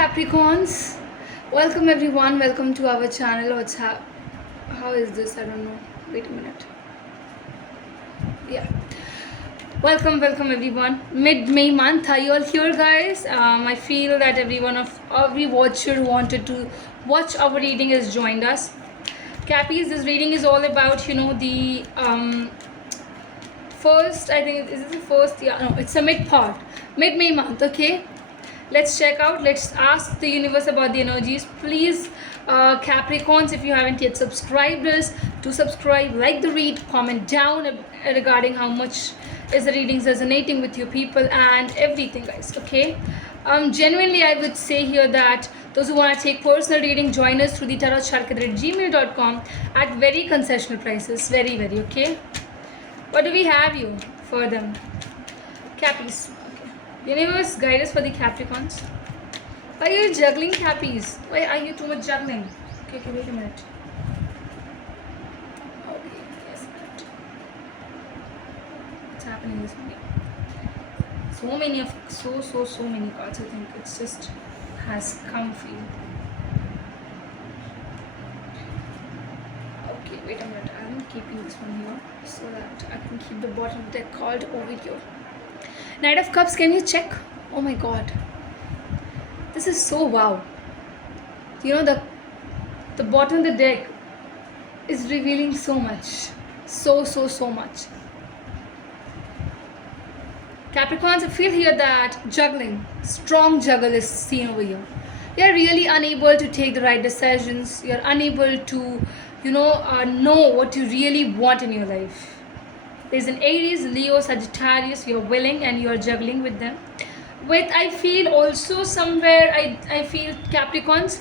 Capricorns, welcome everyone. Welcome to our channel. How is this? I don't know. Wait a minute. Yeah. Welcome everyone. Mid-May month. Are you all here, guys? I feel that every watcher who wanted to watch our reading has joined us. Cappies, this reading is all about the first. I think is this the first? Yeah, no, it's a mid part. Mid-May month. Okay. Let's check out. Let's ask the universe about the energies. Please, Capricorns, if you haven't yet subscribed us, to subscribe, like the read, comment down regarding how much is the readings resonating with you people and everything, guys. Okay. Genuinely, I would say here that those who want to take personal reading, join us through the tarotcharkit@gmail.com at very concessional prices. Very, okay. What do we have you for them? Cappies. Universe, guide us for the Capricorns. Why are you juggling, Cappies? Why are you too much juggling? Okay, wait a minute. Okay, yes. What's happening this morning? So many cards. I think it's just has come for you. Okay, wait a minute. I'm keeping this one here so that I can keep the bottom of the deck card over here. Knight of Cups, can you check? Oh my god. This is so wow. The bottom of the deck is revealing so much. So much. Capricorns, I feel here that juggling, strong juggle is seen over here. You're really unable to take the right decisions. You're unable to, know what you really want in your life. There's an Aries, Leo, Sagittarius. You're willing and you're juggling with them. I feel also somewhere, I feel Capricorns,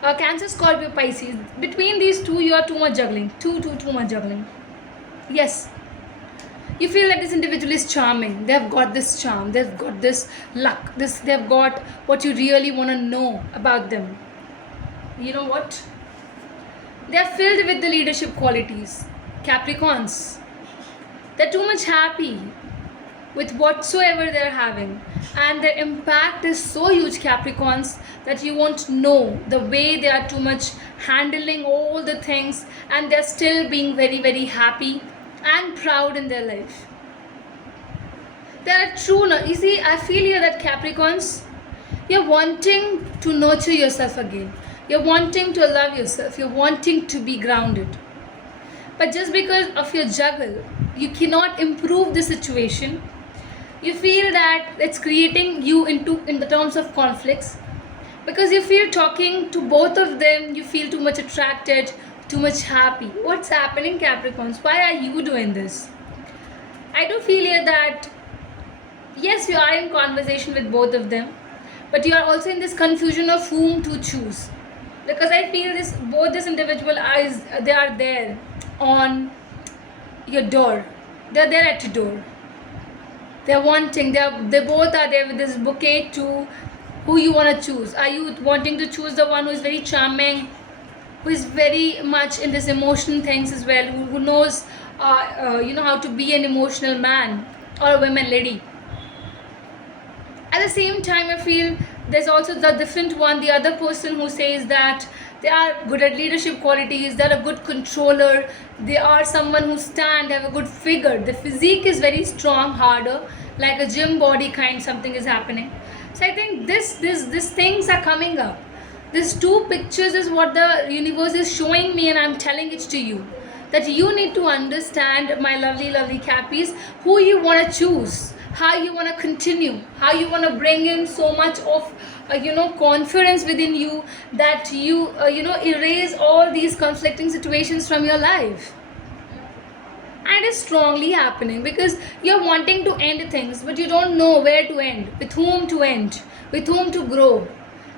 Cancer, Scorpio, Pisces. Between these two, you are too much juggling. Too much juggling. Yes. You feel that this individual is charming. They've got this charm. They've got this luck. They've got what you really want to know about them. You know what? They're filled with the leadership qualities. Capricorns. They're too much happy with whatsoever they're having, and their impact is so huge, Capricorns, that you won't know the way they are too much handling all the things, and they're still being very happy and proud in their life. They are true. You see, I feel here that Capricorns, you're wanting to nurture yourself again. You're wanting to love yourself. You're wanting to be grounded. But just because of your juggle, you cannot improve the situation. You feel that it's creating you in the terms of conflicts, because you feel talking to both of them, you feel too much attracted, too much happy. What's happening, Capricorns? Why are you doing this? I do feel here that yes, you are in conversation with both of them, but you are also in this confusion of whom to choose, because I feel both this individual they are there on your door. They're there at your door. They're wanting, they both are there with this bouquet to who you want to choose. Are you wanting to choose the one who is very charming, who is very much in this emotional things as well, who knows how to be an emotional man or a woman lady? At the same time, I feel there's also the different one, the other person who says that they are good at leadership qualities, they're a good controller, they are someone who have a good figure. The physique is very strong, harder, like a gym body kind, something is happening. So I think these things are coming up. These two pictures is what the universe is showing me, and I'm telling it to you. That you need to understand, my lovely Cappies, who you want to choose, how you want to continue, how you want to bring in so much of confidence within you that you erase all these conflicting situations from your life. And it is strongly happening because you're wanting to end things, but you don't know where to end, with whom to grow.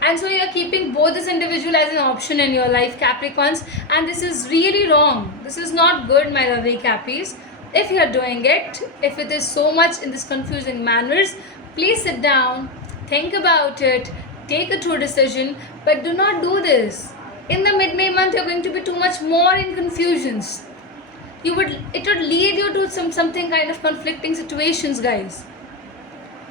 And so you're keeping both this individual as an option in your life, Capricorns, and this is really wrong. This is not good, my lovely Cappies. If you're doing it, if it is so much in this confusing manners, please sit down, think about it, take a true decision, but do not do this. In the mid-May month, you're going to be too much more in confusions. It would lead you to something kind of conflicting situations, guys.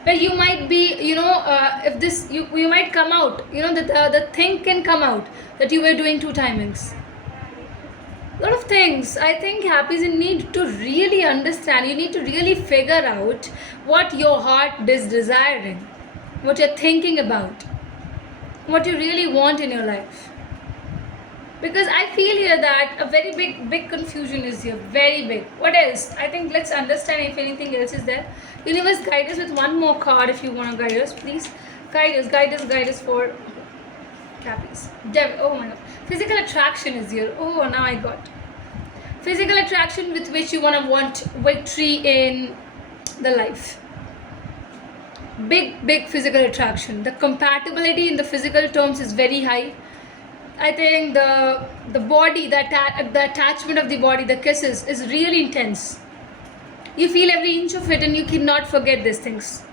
where you might be, if this you might come out, that the thing can come out that you were doing two timings. A lot of things. I think Happy, you need to really understand, you need to really figure out what your heart is desiring, what you're thinking about, what you really want in your life. Because I feel here that a very big confusion is here, very big. What else? I think let's understand if anything else is there. Universe, guide us with one more card if you want to guide us, please. Guide us for Cappies. Oh my god. Physical attraction is here. Oh, now I got. Physical attraction with which you want victory in the life. Big physical attraction. The compatibility in the physical terms is very high. I think the body, the attachment of the body, the kisses is really intense. You feel every inch of it and you cannot forget these things.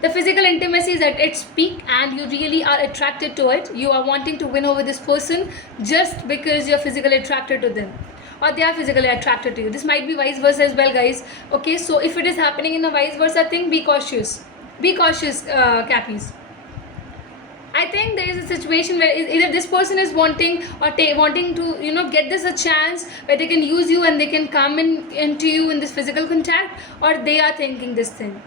The physical intimacy is at its peak and you really are attracted to it. You are wanting to win over this person just because you're physically attracted to them, or they are physically attracted to you. This might be vice versa as well, guys. Okay, so if it is happening in a vice versa thing, be cautious. Be cautious, Cappies. I think there is a situation where either this person is wanting or wanting to get this a chance where they can use you and they can come into you in this physical contact, or they are thinking this thing.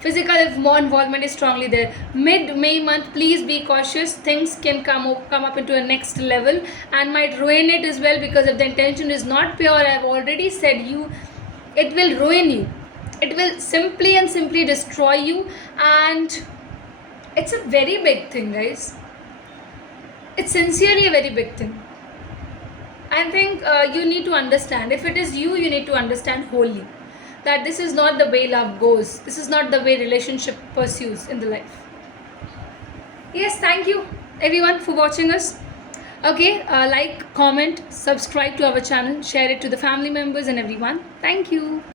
Physical more involvement is strongly there. Mid-May month, please be cautious. Things can come up into a next level and might ruin it as well, because if the intention is not pure, I've already said it will ruin you. It will simply destroy you, and it's a very big thing, guys. It's sincerely a very big thing. I think you need to understand. If it is you need to understand wholly that this is not the way love goes. This is not the way relationship pursues in the life. Yes, thank you everyone for watching us. Okay, like, comment, subscribe to our channel, share it to the family members and everyone. Thank you.